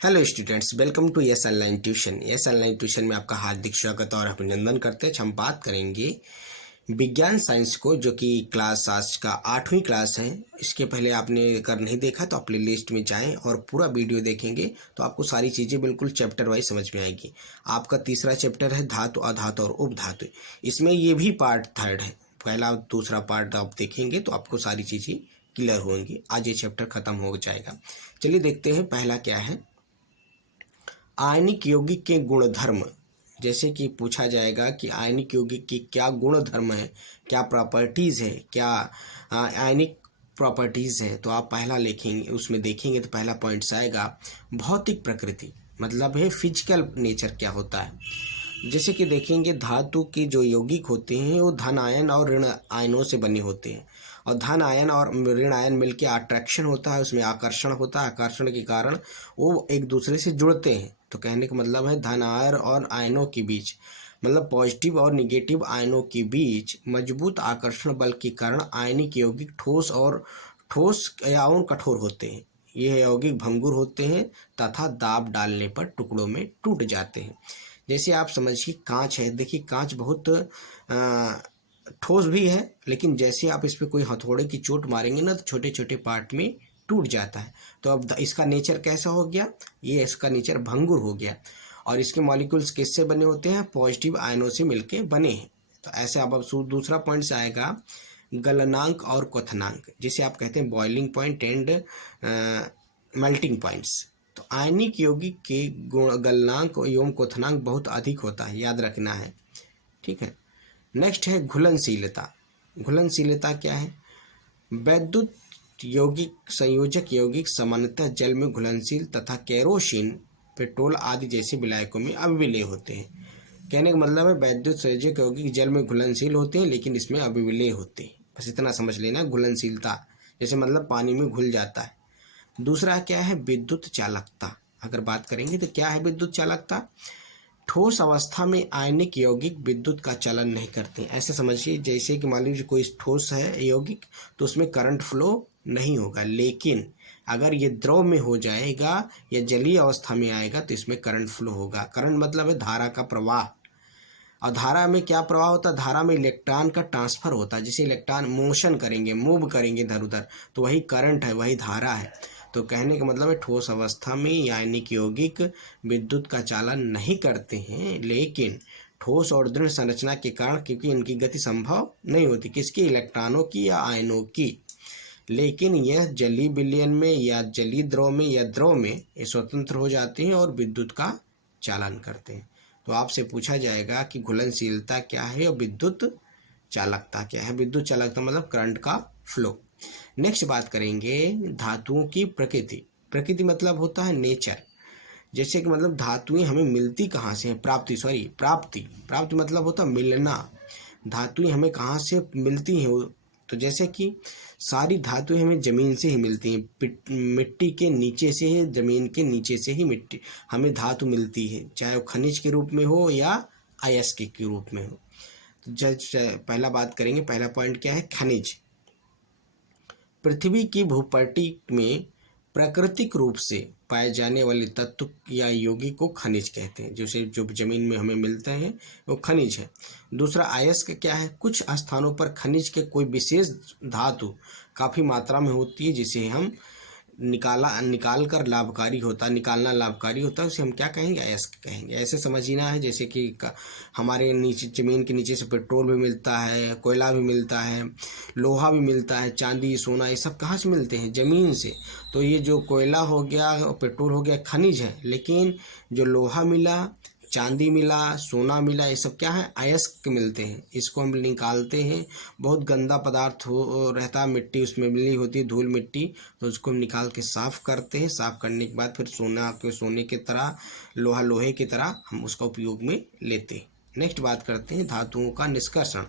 Hello students, welcome to yes online tuition. Yes online tuition में आपका हार्दिक स्वागत और अभिनंदन करते हैं। हम बात करेंगे विज्ञान साइंस को, जो कि क्लास आज का 8वीं क्लास है। इसके पहले आपने अगर नहीं देखा तो आप प्ले लिस्ट में जाएं और पूरा वीडियो देखेंगे तो आपको सारी चीज़ें बिल्कुल चैप्टर वाइज समझ में आएगी। आपका तीसरा चैप्टर है धातु, अधातु और उपधातु। इसमें ये भी पार्ट थर्ड है। पहला दूसरा पार्ट आप देखेंगे तो आपको सारी चीज़ें क्लियर होंगी। आज ये चैप्टर खत्म हो जाएगा। चलिए देखते हैं पहला क्या है। आयनिक यौगिक के गुणधर्म। जैसे कि पूछा जाएगा कि आयनिक यौगिक की क्या गुणधर्म है, क्या प्रॉपर्टीज़ है, क्या आयनिक प्रॉपर्टीज़ हैं। तो आप पहला लिखेंगे, उसमें देखेंगे तो पहला पॉइंट्स आएगा भौतिक प्रकृति, मतलब है फिजिकल नेचर क्या होता है। जैसे कि देखेंगे धातु के जो यौगिक होते हैं वो धन आयन और ऋण आयनों से बने होते हैं, और धन आयन और ऋण आयन मिलकर अट्रैक्शन होता है, उसमें आकर्षण होता है। आकर्षण के कारण वो एक दूसरे से जुड़ते हैं। तो कहने का मतलब है धन आयन और आयनों के बीच, मतलब पॉजिटिव और निगेटिव आयनों के बीच मजबूत आकर्षण बल के कारण आयनिक यौगिक ठोस या कठोर होते हैं। ये यौगिक भंगुर होते हैं तथा दाब डालने पर टुकड़ों में टूट जाते हैं। जैसे आप समझिए कांच है। देखिए कांच बहुत ठोस भी है, लेकिन जैसे आप इस पर कोई हथौड़े की चोट मारेंगे ना तो छोटे छोटे पार्ट में टूट जाता है। तो अब इसका नेचर कैसा हो गया, ये इसका नेचर भंगुर हो गया। और इसके मॉलिक्यूल्स किससे बने होते हैं, पॉजिटिव आयनों से मिलके बने हैं। तो ऐसे अब दूसरा पॉइंट से आएगा गलनांक और क्वथनांक, जिसे आप कहते हैं boiling point and melting points. तो आयनिक यौगिक के गलनांक एवं क्वथनांक बहुत अधिक होता है, याद रखना है, ठीक है। नेक्स्ट है घुलनशीलता। घुलनशीलता क्या है, वैद्युत यौगिक संयोजक यौगिक सामान्यतः जल में घुलनशील तथा केरोसिन, पेट्रोल आदि जैसे विलायकों में अविविलेय होते हैं। कहने का मतलब है वैद्युत संयोजक यौगिक जल में घुलनशील होते हैं लेकिन इसमें अविविलेय होते हैं। बस इतना समझ लेना। घुलनशीलता जैसे मतलब पानी में घुल जाता है। दूसरा क्या है विद्युत चालकता। अगर बात करेंगे तो क्या है विद्युत चालकता, ठोस अवस्था में आयनिक यौगिक विद्युत का चालन नहीं करते। ऐसे समझिए जैसे कि मान लीजिए कोई ठोस है यौगिक तो उसमें करंट फ्लो नहीं होगा, लेकिन अगर ये द्रव में हो जाएगा या जलीय अवस्था में आएगा तो इसमें करंट फ्लो होगा। करंट मतलब है धारा का प्रवाह। और धारा में क्या प्रवाह होता है, धारा में इलेक्ट्रॉन का ट्रांसफर होता है। जैसे इलेक्ट्रॉन मोशन करेंगे, मूव करेंगे इधर उधर, तो वही करंट है, वही धारा है। तो कहने का मतलब है ठोस अवस्था में आयनिक यौगिक विद्युत का चालन नहीं करते हैं, लेकिन ठोस और दृढ़ संरचना के कारण, क्योंकि इनकी गति संभव नहीं होती, किसकी, इलेक्ट्रॉनों की या आयनों की, लेकिन यह जलीय विलयन में या जलीय द्रव में या द्रव में ये स्वतंत्र हो जाते हैं और विद्युत का चालन करते हैं। तो आपसे पूछा जाएगा कि घुलनशीलता क्या है और विद्युत चालकता क्या है। विद्युत चालकता मतलब करंट का फ्लो। नेक्स्ट बात करेंगे धातुओं की प्रकृति। प्रकृति मतलब होता है नेचर। जैसे कि मतलब धातुएं हमें मिलती कहाँ से हैं, प्राप्ति मतलब होता है मिलना। धातुएं हमें कहाँ से मिलती हैं, तो जैसे कि सारी धातुएं हमें ज़मीन से ही मिलती हैं। मिट्टी के नीचे से ही, ज़मीन के नीचे से ही मिट्टी हमें धातु मिलती है, चाहे वो खनिज के रूप में हो या अयस्क के रूप में हो। तो पहला बात करेंगे, पहला पॉइंट क्या है, खनिज। पृथ्वी की भूपट्टी में प्राकृतिक रूप से पाए जाने वाले तत्व या यौगिक को खनिज कहते हैं। जैसे जो जमीन में हमें मिलते हैं वो खनिज है। दूसरा अयस्क क्या है, कुछ स्थानों पर खनिज के कोई विशेष धातु काफ़ी मात्रा में होती है, जिसे हम निकालना लाभकारी होता है, उसे हम क्या कहेंगे, अयस्क कहेंगे। ऐसे समझना है जैसे कि हमारे नीचे ज़मीन के नीचे से पेट्रोल भी मिलता है, कोयला भी मिलता है, लोहा भी मिलता है, चांदी सोना, ये सब कहाँ से मिलते हैं, ज़मीन से। तो ये जो कोयला हो गया, पेट्रोल हो गया, खनिज है, लेकिन जो लोहा मिला, चांदी मिला, सोना मिला, ये सब क्या है, अयस्क मिलते हैं। इसको हम निकालते हैं। बहुत गंदा पदार्थ हो रहता है, मिट्टी उसमें मिली होती है, धूल मिट्टी, तो उसको हम निकाल के साफ़ करते हैं। साफ़ करने के बाद फिर सोने की तरह, लोहे की तरह हम उसका उपयोग में लेते हैं। नेक्स्ट बात करते हैं धातुओं का निष्कर्षण।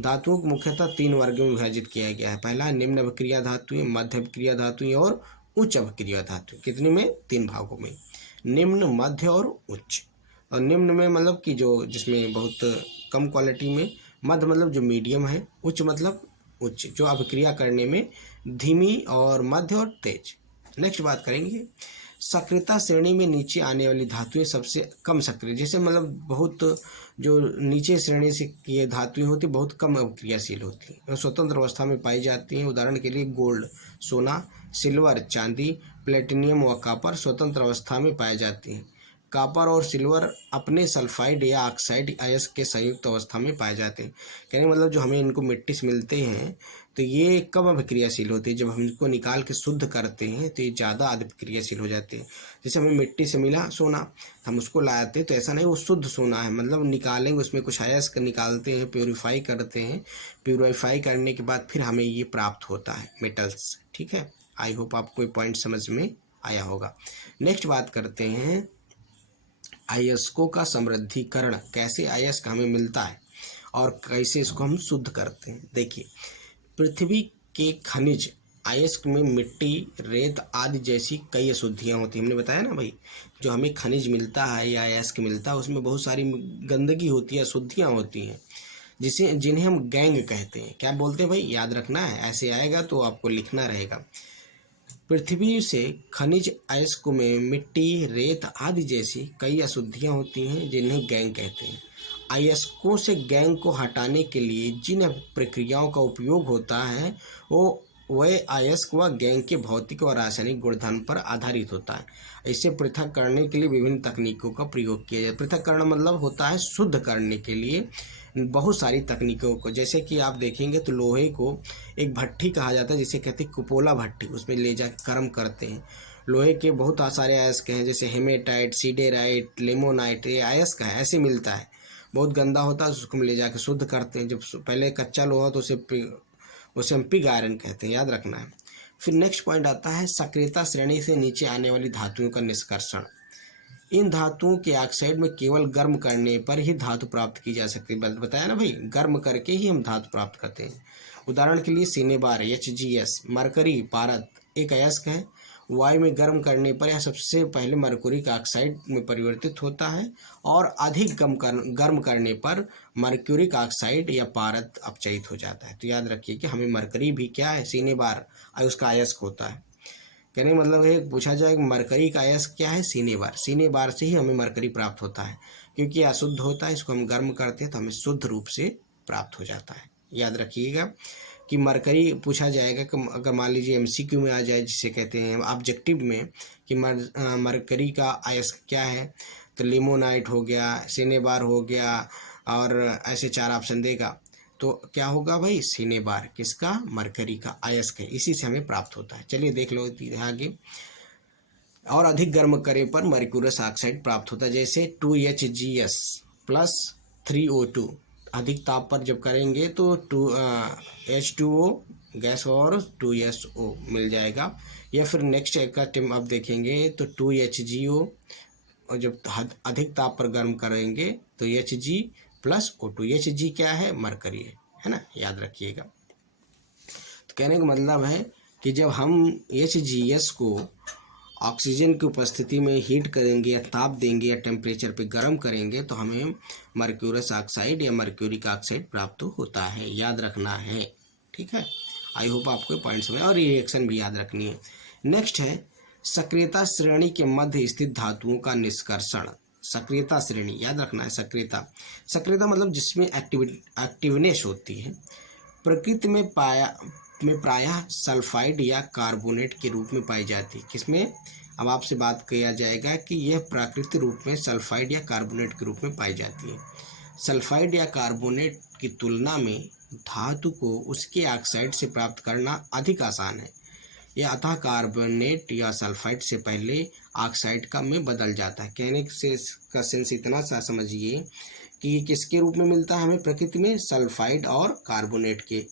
धातुओं को मुख्यतः 3 वर्गों में विभाजित किया गया है। पहला है निम्न अभिक्रिया धातुएं, मध्य अभिक्रिया धातुएं और उच्च अभिक्रिया धातुएं। कितने में, 3 भागों में, निम्न, मध्य और उच्च। और निम्न में मतलब कि जो जिसमें बहुत कम क्वालिटी में, मध्य मतलब जो मीडियम है, उच्च मतलब उच्च जो अभिक्रिया करने में धीमी, और मध्य और तेज। नेक्स्ट बात करेंगे सक्रियता श्रेणी में नीचे आने वाली धातुएं सबसे कम सक्रिय, जैसे मतलब बहुत जो नीचे श्रेणी से ये धातुएं होती बहुत कम अभिक्रियाशील होती हैं, स्वतंत्र अवस्था में पाई जाती हैं। उदाहरण के लिए गोल्ड सोना, सिल्वर चांदी, प्लेटिनियम व कॉपर स्वतंत्र अवस्था में पाए जाती हैं। कॉपर और सिल्वर अपने सल्फाइड या ऑक्साइड अयस्क के संयुक्त अवस्था में पाए जाते हैं। कहने मतलब जो हमें इनको मिट्टी से मिलते हैं तो ये कब अभिक्रियाशील होते हैं, जब हम इनको निकाल के शुद्ध करते हैं तो ये ज़्यादा अभिक्रियाशील हो जाते हैं। जैसे हमें मिट्टी से मिला सोना, हम उसको लाते हैं तो ऐसा नहीं वो शुद्ध सोना है, मतलब निकालेंगे उसमें कुछ अयस्क निकालते हैं, प्योरीफाई करते हैं, प्योरीफाई करने के बाद फिर हमें ये प्राप्त होता है मेटल्स। ठीक है, आई होप आपको ये पॉइंट समझ में आया होगा। नेक्स्ट बात करते हैं अयस्कों का समृद्धिकरण, कैसे अयस्क हमें मिलता है और कैसे इसको हम शुद्ध करते हैं। देखिए, पृथ्वी के खनिज अयस्क में मिट्टी, रेत आदि जैसी कई अशुद्धियाँ होती हैं। हमने बताया ना भाई, जो हमें खनिज मिलता है या अयस्क मिलता है उसमें बहुत सारी गंदगी होती है, अशुद्धियाँ होती हैं, जिन्हें हम गैंग कहते हैं। क्या बोलते हैं भाई, याद रखना है, ऐसे आएगा तो आपको लिखना रहेगा। पृथ्वी से खनिज अयस्कों में मिट्टी, रेत आदि जैसी कई अशुद्धियाँ होती हैं जिन्हें गैंग कहते हैं। अयस्कों से गैंग को हटाने के लिए जिन प्रक्रियाओं का उपयोग होता है वह अयस्क व गैंग के भौतिक व रासायनिक गुणधर्म पर आधारित होता है। इसे पृथक करने के लिए विभिन्न तकनीकों का प्रयोग किया जाए। पृथक करना मतलब होता है शुद्ध करने के लिए बहुत सारी तकनीकों को, जैसे कि आप देखेंगे तो लोहे को एक भट्ठी कहा जाता है जिसे कहते हैं कुपोला भट्ठी, उसमें ले जाकर गर्म करते हैं। लोहे के बहुत सारे अयस्क हैं जैसे हेमेटाइट, सीडेराइट, लेमोनाइट, ये अयस्क है ऐसे मिलता है, बहुत गंदा होता है, उसको ले जाकर शुद्ध करते हैं। जब पहले कच्चा लोहा तो उसे हम पिग आयरन कहते हैं, याद रखना है। फिर नेक्स्ट पॉइंट आता है सक्रियता श्रेणी से नीचे आने वाली धातुओं का निष्कर्षण। इन धातुओं के ऑक्साइड में केवल गर्म करने पर ही धातु प्राप्त की जा सकती है। बताया ना भाई, गर्म करके ही हम धातु प्राप्त करते हैं। उदाहरण के लिए सिनेबार, HGS, मरकरी पारद एक अयस्क है। वायु में गर्म करने पर यह सबसे पहले मरकुरिक ऑक्साइड में परिवर्तित होता है और अधिक गर्म करने पर मरक्यूरिक ऑक्साइड या पारद अपचयित हो जाता है। तो याद रखिए कि हमें मरकरी भी क्या है, सिनेबार उसका अयस्क होता है। कहने मतलब है, पूछा जाए मरकरी का अयस्क क्या है, सिनेबार। सिनेबार से ही हमें मरकरी प्राप्त होता है, क्योंकि यह अशुद्ध होता है, इसको हम गर्म करते हैं तो हमें शुद्ध रूप से प्राप्त हो जाता है। याद रखिएगा कि मरकरी पूछा जाएगा कि अगर मान लीजिए MCQ में आ जाए, जिसे कहते हैं ऑब्जेक्टिव में कि मरकरी का अयस्क क्या है, तो लिमोनाइट हो गया, सिनेबार हो गया और ऐसे 4 ऑप्शन देगा, तो क्या होगा भाई, सिनेबार किसका, मरकरी का अयस्क है, इसी से हमें प्राप्त होता है। चलिए देख लो आगे। और अधिक गर्म करे पर मर्क्यूरस ऑक्साइड प्राप्त होता है, जैसे 2HGS प्लस 3O2। अधिक ताप पर जब करेंगे तो H2O गैस और 2SO मिल जाएगा। या फिर नेक्स्ट का टिम अब देखेंगे तो 2HGO, और जब अधिक ताप पर गर्म करेंगे तो Hg प्लस O2। Hg क्या है, मरकरी है ना, याद रखिएगा। तो कहने का मतलब है कि जब हम HGS को ऑक्सीजन की उपस्थिति में हीट करेंगे या ताप देंगे या टेम्परेचर पे गर्म करेंगे तो हमें मर्क्यूरस ऑक्साइड या मर्क्यूरिक ऑक्साइड प्राप्त होता है, याद रखना है। ठीक है, आई होप आपको पॉइंट समझ, और रिएक्शन भी याद रखनी है। नेक्स्ट है सक्रियता श्रेणी के मध्य स्थित धातुओं का निष्कर्षण। सक्रियता श्रेणी याद रखना है। सक्रियता मतलब जिसमें एक्टिवनेस होती है, प्रकृति में प्रायः सल्फाइड या कार्बोनेट के रूप में पाई जाती है। किसमें, अब आपसे बात किया जाएगा कि यह प्राकृतिक रूप में सल्फाइड या कार्बोनेट के रूप में पाई जाती है। सल्फाइड या कार्बोनेट की तुलना में धातु को उसके ऑक्साइड से प्राप्त करना अधिक आसान है। यह अतः कार्बोनेट या सल्फाइड से पहले ऑक्साइड का में बदल जाता है। कहने से का सेंस इतना सा समझिए कि किसके रूप में मिलता है हमें प्रकृति में, सल्फाइड और कार्बोनेट के,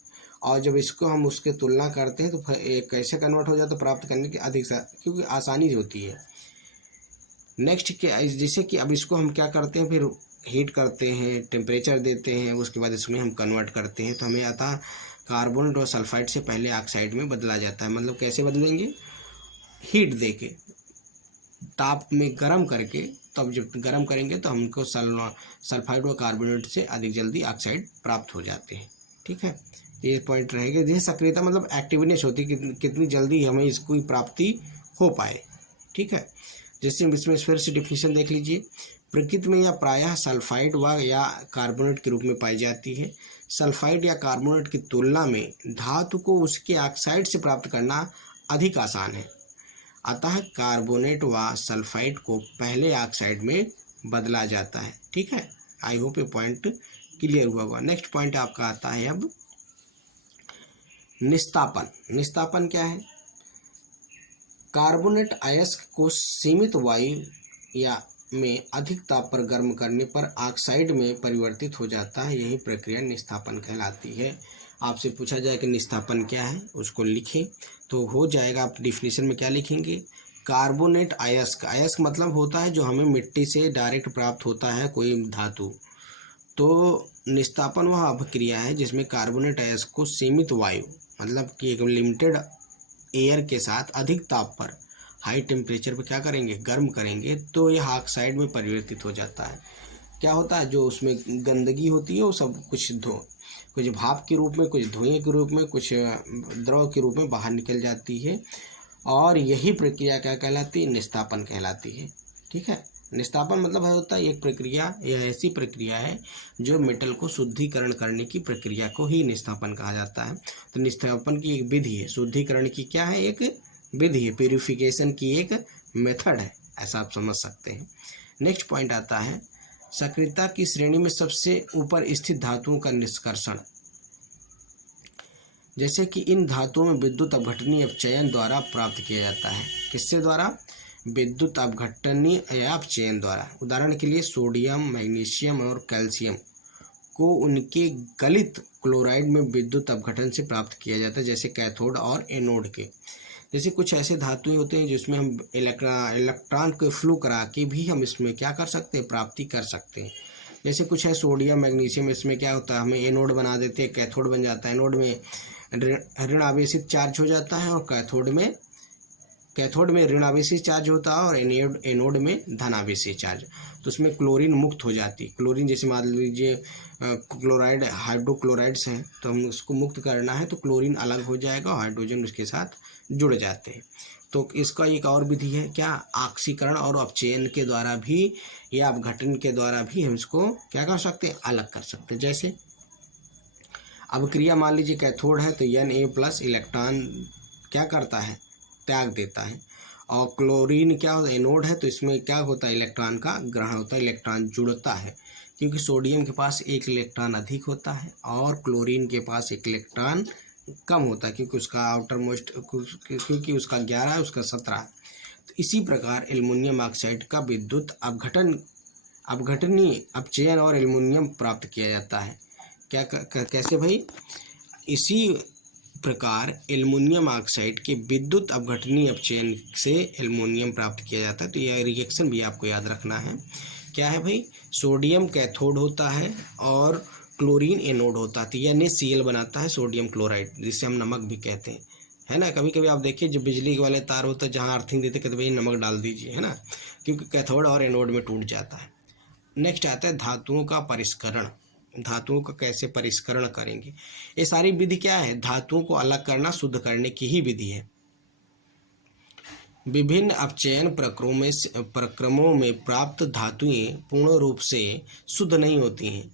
और जब इसको हम उसके तुलना करते हैं तो कैसे कन्वर्ट हो जाता है, प्राप्त करने की अधिक क्योंकि आसानी होती है। नेक्स्ट के जैसे कि अब इसको हम क्या करते हैं, फिर हीट करते हैं, टेम्परेचर देते हैं, उसके बाद इसमें हम कन्वर्ट करते हैं तो हमें आता कार्बोनेट और सल्फाइड से पहले ऑक्साइड में बदला जाता है। मतलब कैसे बदलेंगे, हीट देके, ताप में गर्म करके, तब जब गर्म करेंगे तो हमको सल्फाइड और कार्बोनेट से अधिक जल्दी ऑक्साइड प्राप्त हो जाते हैं। ठीक है, ये पॉइंट रहेगा। जैसे सक्रियता मतलब एक्टिवनेस होती है, कितनी जल्दी हमें इसकी प्राप्ति हो पाए। ठीक। ठीक है। जैसे इसमें फिर से डिफिनीशन देख लीजिए। प्रकृति में यह प्रायः सल्फाइड व या कार्बोनेट के रूप में पाई जाती है। सल्फाइड या कार्बोनेट की तुलना में धातु को उसके ऑक्साइड से प्राप्त करना अधिक आसान है। अतः कार्बोनेट व सल्फाइड को पहले ऑक्साइड में बदला जाता है। ठीक है, आई होप ये पॉइंट क्लियर हुआ होगा। नेक्स्ट पॉइंट आपका आता है अब निस्तापन। निस्तापन क्या है? कार्बोनेट अयस्क को सीमित वायु या में अधिक ताप पर गर्म करने पर ऑक्साइड में परिवर्तित हो जाता है। यही प्रक्रिया निस्तापन कहलाती है। आपसे पूछा जाए कि निस्तापन क्या है, उसको लिखें तो हो जाएगा। आप डिफिनीशन में क्या लिखेंगे? कार्बोनेट अयस्क, अयस्क मतलब होता है जो हमें मिट्टी से डायरेक्ट प्राप्त होता है कोई धातु। तो निस्तापन वह अभिक्रिया है जिसमें कार्बोनेट अयस्क को सीमित वायु मतलब कि एक लिमिटेड एयर के साथ अधिक ताप पर हाई टेम्परेचर पर क्या करेंगे? गर्म करेंगे, तो यह ऑक्साइड में परिवर्तित हो जाता है। क्या होता है? जो उसमें गंदगी होती है वो सब कुछ भाप के रूप में, कुछ धुएं के रूप में, कुछ द्रव के रूप में बाहर निकल जाती है। और यही प्रक्रिया क्या कहलाती है? निस्तापन कहलाती है। ठीक है, निस्तापन मतलब होता है एक प्रक्रिया, यह ऐसी प्रक्रिया है जो मेटल को शुद्धिकरण करने की प्रक्रिया को ही निस्तापन कहा जाता है। तो निस्तापन की एक विधि है, शुद्धिकरण की क्या है? एक विधि है, प्यूरिफिकेशन की एक मेथड है, ऐसा आप समझ सकते हैं। नेक्स्ट पॉइंट आता है सक्रियता की श्रेणी में सबसे ऊपर स्थित धातुओं का निष्कर्षण। जैसे कि इन धातुओं में विद्युत अपघटनीय अपचयन द्वारा प्राप्त किया जाता है। किससे द्वारा? विद्युत अपघटनीय अपचयन द्वारा। उदाहरण के लिए सोडियम, मैग्नीशियम और कैल्शियम को उनके गलित क्लोराइड में विद्युत अपघटन से प्राप्त किया जाता है, जैसे कैथोड और एनोड के। जैसे कुछ ऐसे धातुएं होते हैं जिसमें हम इलेक्ट्रॉन को फ्लो करा के भी हम इसमें क्या कर सकते हैं? प्राप्ति कर सकते हैं। जैसे कुछ है सोडियम, मैग्नीशियम, इसमें क्या होता है? हमें एनोड बना देते हैं, कैथोड बन जाता है। एनोड में ऋण आवेशित चार्ज हो जाता है और कैथोड में ऋण आवेशित चार्ज होता है और एनोड में धन आवेशित चार्ज। तो उसमें क्लोरीन मुक्त हो जाती है। क्लोरीन जैसे मान लीजिए क्लोराइड, हाइड्रोक्लोराइड्स हैं, तो हम उसको मुक्त करना है तो क्लोरीन अलग हो जाएगा और हाइड्रोजन उसके साथ जुड़ जाते हैं। तो इसका एक और विधि है क्या? ऑक्सीकरण और अपचयन के द्वारा भी या अपघटन के द्वारा भी हम इसको क्या कर सकते हैं? अलग कर सकते हैं। जैसे अभिक्रिया मान लीजिए कैथोड है तो Na+ इलेक्ट्रॉन क्या करता है? त्याग देता है। और क्लोरीन क्या होता है? एनोड है तो इसमें क्या होता है? इलेक्ट्रॉन का ग्रहण होता है, इलेक्ट्रॉन जुड़ता है। क्योंकि सोडियम के पास एक इलेक्ट्रॉन अधिक होता है और क्लोरीन के पास एक इलेक्ट्रॉन कम होता है, क्योंकि उसका आउटर मोस्ट क्योंकि उसका 11 है, उसका 17 है। तो इसी प्रकार एल्युमिनियम ऑक्साइड का विद्युत अपघटनीय अपचयन और एल्युमिनियम प्राप्त किया जाता है। कैसे भाई? इसी प्रकार एल्युमिनियम ऑक्साइड के विद्युत अपघटनीय अपचयन से एल्युमिनियम प्राप्त किया जाता है। तो यह रिएक्शन भी आपको याद रखना है। क्या है भाई? सोडियम कैथोड होता है और क्लोरीन एनोड होता है। तो यह NaCl बनाता है, सोडियम क्लोराइड, जिसे हम नमक भी कहते हैं, है ना। कभी कभी आप देखिए जो बिजली वाले तार होता है जहाँ अर्थिंग देते कहते भाई नमक डाल दीजिए, है ना, क्योंकि कैथोड और एनोड में टूट जाता है। नेक्स्ट आता है धातुओं का परिष्करण। धातुओं का कैसे परिष्करण करेंगे? ये सारी विधि क्या है? धातुओं को अलग करना, शुद्ध करने की ही विधि है। विभिन्न अपचयन प्रक्रमों में प्राप्त धातुएं पूर्ण रूप से शुद्ध नहीं होती हैं।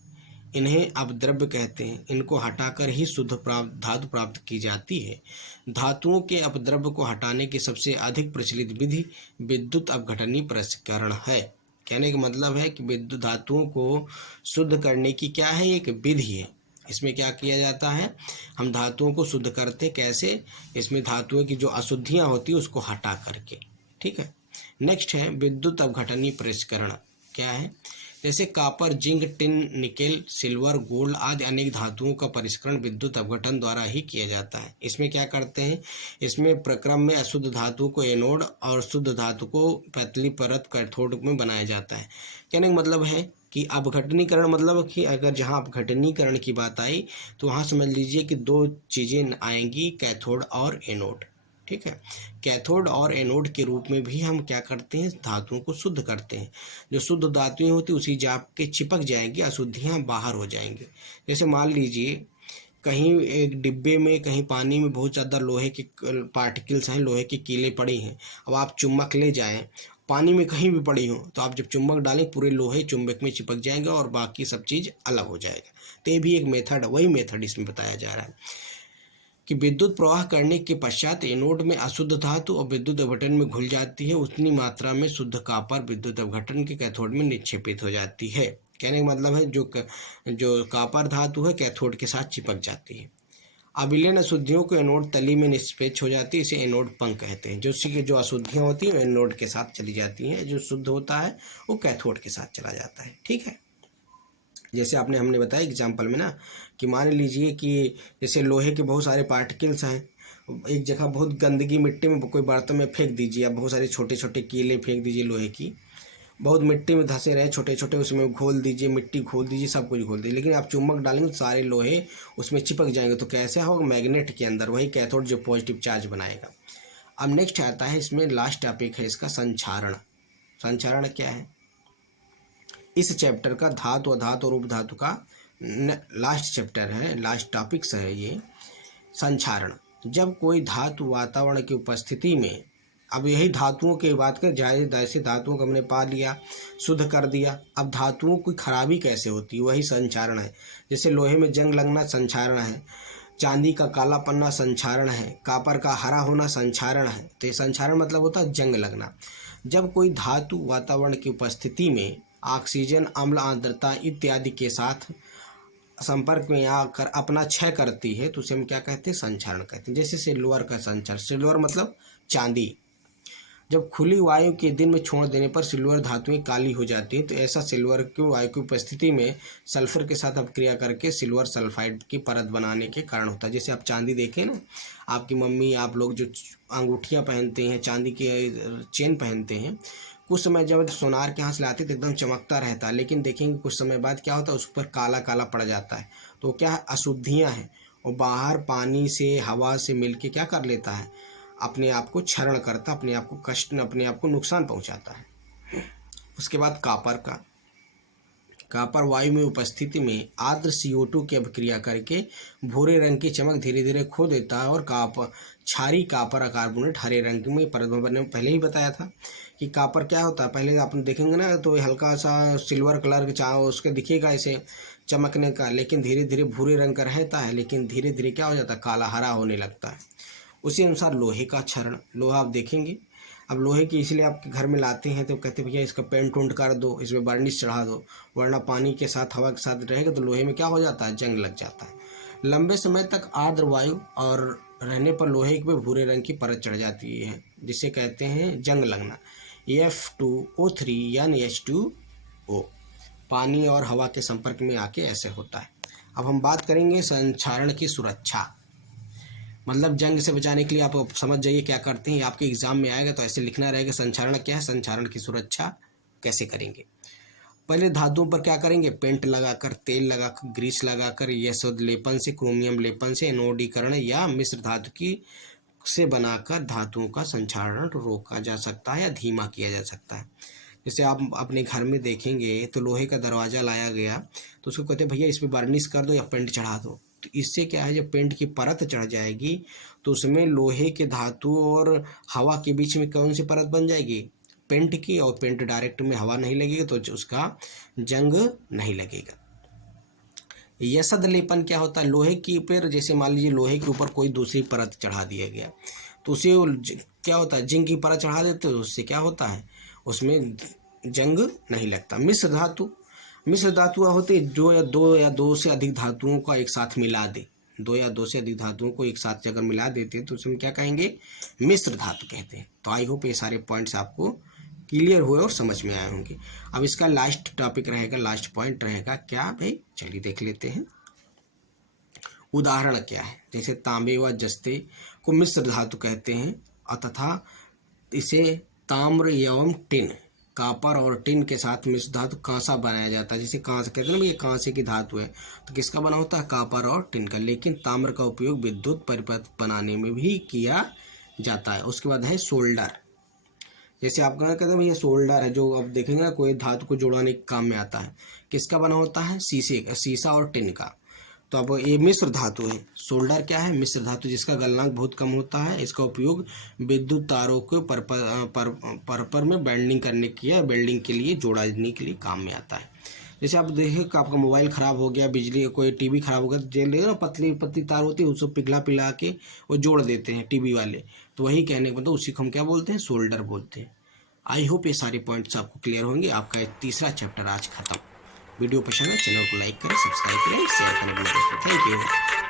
इन्हें अपद्रव्य कहते हैं। इनको हटाकर ही शुद्ध धातु प्राप्त की जाती है। धातुओं के अपद्रव्य को हटाने की सबसे अधिक प्रचलित विधि विद्युत अपघटनीय परिष्करण है। कहने का मतलब है कि विद्युत धातुओं को शुद्ध करने की क्या है? एक विधि है। इसमें क्या किया जाता है? हम धातुओं को शुद्ध करते कैसे? इसमें धातुओं की जो अशुद्धियाँ होती है उसको हटा करके। ठीक है। नेक्स्ट है विद्युत अपघटनीय परिष्करण। क्या है? जैसे copper, zinc, tin, nickel, silver, gold आदि अनेक धातुओं का परिष्करण विद्युत अपघटन द्वारा ही किया जाता है। इसमें क्या करते हैं? इसमें प्रक्रम में अशुद्ध धातु को एनोड और शुद्ध धातु को पतली परत कैथोड में बनाया जाता है। कहने का मतलब है कि अपघटनीकरण मतलब कि अगर जहाँ अपघटनीकरण की बात आई तो वहाँ समझ लीजिए कि दो चीज़ें आएंगी, कैथोड और एनोड। ठीक है। कैथोड और एनोड के रूप में भी हम क्या करते हैं? धातुओं को शुद्ध करते हैं। जो शुद्ध धातुएं होती उसी जाप के चिपक जाएंगी, अशुद्धियाँ बाहर हो जाएंगी। जैसे मान लीजिए कहीं एक डिब्बे में, कहीं पानी में बहुत ज़्यादा लोहे के पार्टिकल्स हैं, लोहे की कीलें पड़ी हैं। अब आप चुम्बक ले जाएं, पानी में कहीं भी पड़ी हो, तो आप जब चुम्बक डालें पूरे लोहे चुम्बक में चिपक जाएंगे और बाकी सब चीज़ अलग हो जाएगा। तो ये भी एक मेथड, वही मेथड इसमें बताया जा रहा है कि विद्युत प्रवाह करने के पश्चात एनोड में अशुद्ध धातु और विद्युत अपघटन में घुल जाती है, उतनी मात्रा में शुद्ध कॉपर विद्युत अपघटन के कैथोड में निक्षेपित हो जाती है। कहने का मतलब है जो कॉपर धातु है कैथोड के साथ चिपक जाती है। अविलीन अशुद्धियों को एनोड तली में निष्पेक्ष हो जाती है, इसे एनोड पंख कहते हैं। जो अशुद्धियाँ होती हैं एनोड के साथ चली जाती हैं, जो शुद्ध होता है वो कैथोड के साथ चला जाता है। ठीक है, जैसे हमने बताया एग्जाम्पल में ना कि मान लीजिए कि जैसे लोहे के बहुत सारे पार्टिकल्स हैं, एक जगह बहुत गंदगी मिट्टी में कोई बर्तन में फेंक दीजिए, आप बहुत सारे छोटे छोटे कीले फेंक दीजिए लोहे की, बहुत मिट्टी में धंसे रहे छोटे छोटे, उसमें घोल दीजिए, मिट्टी घोल दीजिए, सब कुछ घोल दीजिए, लेकिन आप चुम्बक डालेंगे तो सारे लोहे उसमें चिपक जाएंगे। तो कैसे होगा, मैग्नेट के अंदर वही कैथोड जो पॉजिटिव चार्ज बनाएगा। अब नेक्स्ट आता है, इसमें लास्ट टॉपिक है इसका संक्षारण। संक्षारण क्या है, इस चैप्टर का धातु अधातु और उपधातु का लास्ट चैप्टर है, लास्ट टॉपिक्स है ये संक्षारण। जब कोई धातु वातावरण की उपस्थिति में, अब यही धातुओं की बात करें, जैसे धातुओं को हमने पा लिया, शुद्ध कर दिया, अब धातुओं की खराबी कैसे होती है, वही संक्षारण है। जैसे लोहे में जंग लगना संक्षारण है, चांदी का काला पन्ना संक्षारण है, कॉपर का हरा होना संक्षारण है। तो संक्षारण मतलब होता है जंग लगना। जब कोई धातु वातावरण की उपस्थिति में ऑक्सीजन, अम्ल, आर्द्रता इत्यादि के साथ संपर्क में आकर अपना क्षय करती है तो उसे हम क्या कहते हैं, संक्षारण कहते हैं। जैसे सिल्वर का संक्षारण, सिल्वर मतलब चांदी, जब खुली वायु के दिन में छोड़ देने पर सिल्वर धातुएं काली हो जाती हैं, तो ऐसा सिल्वर की वायु की उपस्थिति में सल्फर के साथ अपक्रिया करके सिल्वर सल्फाइड की परत बनाने के कारण होता है। जैसे आप चांदी देखें ना, आपकी मम्मी, आप लोग जो अंगूठियाँ पहनते हैं, चांदी के चेन पहनते हैं, कुछ समय जब सोनार के यहाँ से लाते तो एकदम चमकता रहता है, लेकिन देखेंगे कुछ समय बाद क्या होता है, उस पर काला काला पड़ जाता है। तो क्या है, अशुद्धियाँ हैं, और बाहर पानी से, हवा से मिलके क्या कर लेता है, अपने आप को क्षरण करता, अपने आप को कष्ट, अपने आप को नुकसान पहुंचाता है। उसके बाद कॉपर वायु में उपस्थिति में आर्द्र CO2 की अभिक्रिया करके भूरे रंग की चमक धीरे धीरे खो देता है, और क्षारीय कॉपर कार्बोनेट हरे रंग में परत बनने में पहले ही बताया था कि कॉपर क्या होता है। पहले आप देखेंगे ना तो हल्का सा सिल्वर कलर चाहे उसके दिखेगा ऐसे चमकने का, लेकिन धीरे धीरे भूरे रंग का रहता है, लेकिन धीरे धीरे क्या हो जाता है, काला हरा होने लगता है। उसी अनुसार लोहे का क्षरण, लोहा आप देखेंगे, अब लोहे की इसलिए आपके घर में लाते हैं तो कहते हैं भैया इसका पेंट उंट कर दो, इसमें वार्निश चढ़ा दो, वरना पानी के साथ, हवा के साथ रहेगा तो लोहे में क्या हो जाता है, जंग लग जाता है। लंबे समय तक आर्द्र वायु और रहने पर लोहे पे भूरे रंग की परत चढ़ जाती है, जिसे कहते हैं जंग लगना। F2O3 यानी H2O पानी और हवा के संपर्क में आके ऐसे होता है। अब हम बात करेंगे संक्षारण की सुरक्षा, मतलब जंग से बचाने के लिए आप समझ जाइए क्या करते हैं, आपके एग्जाम में आएगा तो ऐसे लिखना रहेगा संक्षारण क्या है, संक्षारण की सुरक्षा कैसे करेंगे। पहले धातुओं पर क्या करेंगे, पेंट लगाकर, तेल लगाकर, ग्रीस लगाकर, यशोद लेपन से, क्रोमियम लेपन से, एनोडीकरण या मिश्र धातु की से बनाकर धातुओं का संक्षारण रोका जा सकता है या धीमा किया जा सकता है। जैसे आप अपने घर में देखेंगे तो लोहे का दरवाज़ा लाया गया तो उसको कहते हैं भैया इस पर वार्निश कर दो या पेंट चढ़ा दो। तो इससे क्या है, जब पेंट की परत चढ़ जाएगी तो उसमें लोहे के धातु और हवा के बीच में कौन सी परत बन जाएगी, पेंट की, और पेंट डायरेक्ट में हवा नहीं लगेगा तो उसका जंग नहीं लगेगा। यशद लेपन क्या होता है, लोहे की ऊपर, जैसे मान लीजिए लोहे के ऊपर कोई दूसरी परत चढ़ा दिया गया तो उसे क्या होता है, जिंक की परत चढ़ा देते तो उससे क्या होता है, उसमें जंग नहीं लगता। मिश्र धातुआं होती है दो से अधिक धातुओं का एक साथ मिला दे, दो या दो से अधिक धातुओं को एक साथ अगर मिला देते हैं तो उसमें क्या कहेंगे, मिश्र धातु कहते हैं। तो आई होप ये सारे पॉइंट्स आपको क्लियर हुए और समझ में आए होंगे। अब इसका लास्ट टॉपिक रहेगा, लास्ट पॉइंट रहेगा क्या भाई, चलिए देख लेते हैं। उदाहरण क्या है, जैसे तांबे व जस्ते को मिश्र धातु कहते हैं, तथा इसे ताम्र एवं टिन, कॉपर और टिन के साथ मिश्र धातु कांसा बनाया जाता है। जैसे कांसा कहते हैं ना, ये कांसे की धातु है तो किसका बना होता है, कॉपर और टिन का। लेकिन ताम्र का उपयोग विद्युत परिपथ बनाने में भी किया जाता है। उसके बाद है सोल्डर, जैसे आप कहते हैं भैया सोल्डर है, जो आप देखेंगे ना कोई धातु को जोड़ाने के काम में आता है, किसका बना होता है, शीशा और टिन का। तो अब ये मिश्र धातु है। सोल्डर क्या है? मिश्र धातु, जिसका गलनांक बहुत कम होता है। इसका उपयोग विद्युत तारों को परपर में बेंडिंग करने की या वेल्डिंग के लिए जोड़ने के लिए काम में आता है। जैसे आप देखें कि आपका मोबाइल ख़राब हो गया, बिजली कोई टीवी ख़राब हो गया, तो जेल ना पतली पतली तार होती है, उसको पिघला के वो जोड़ देते हैं टीवी वाले। तो वही कहने का मतलब उसी को हम क्या बोलते हैं? सोल्डर बोलते हैं। आई होप ये सारे पॉइंट्स आपको क्लियर होंगे। आपका तीसरा चैप्टर आज खत्म। वीडियो पसंद है, चैनल को लाइक करें, सब्सक्राइब करें, शेयर करें अपने दोस्तों। Thank you.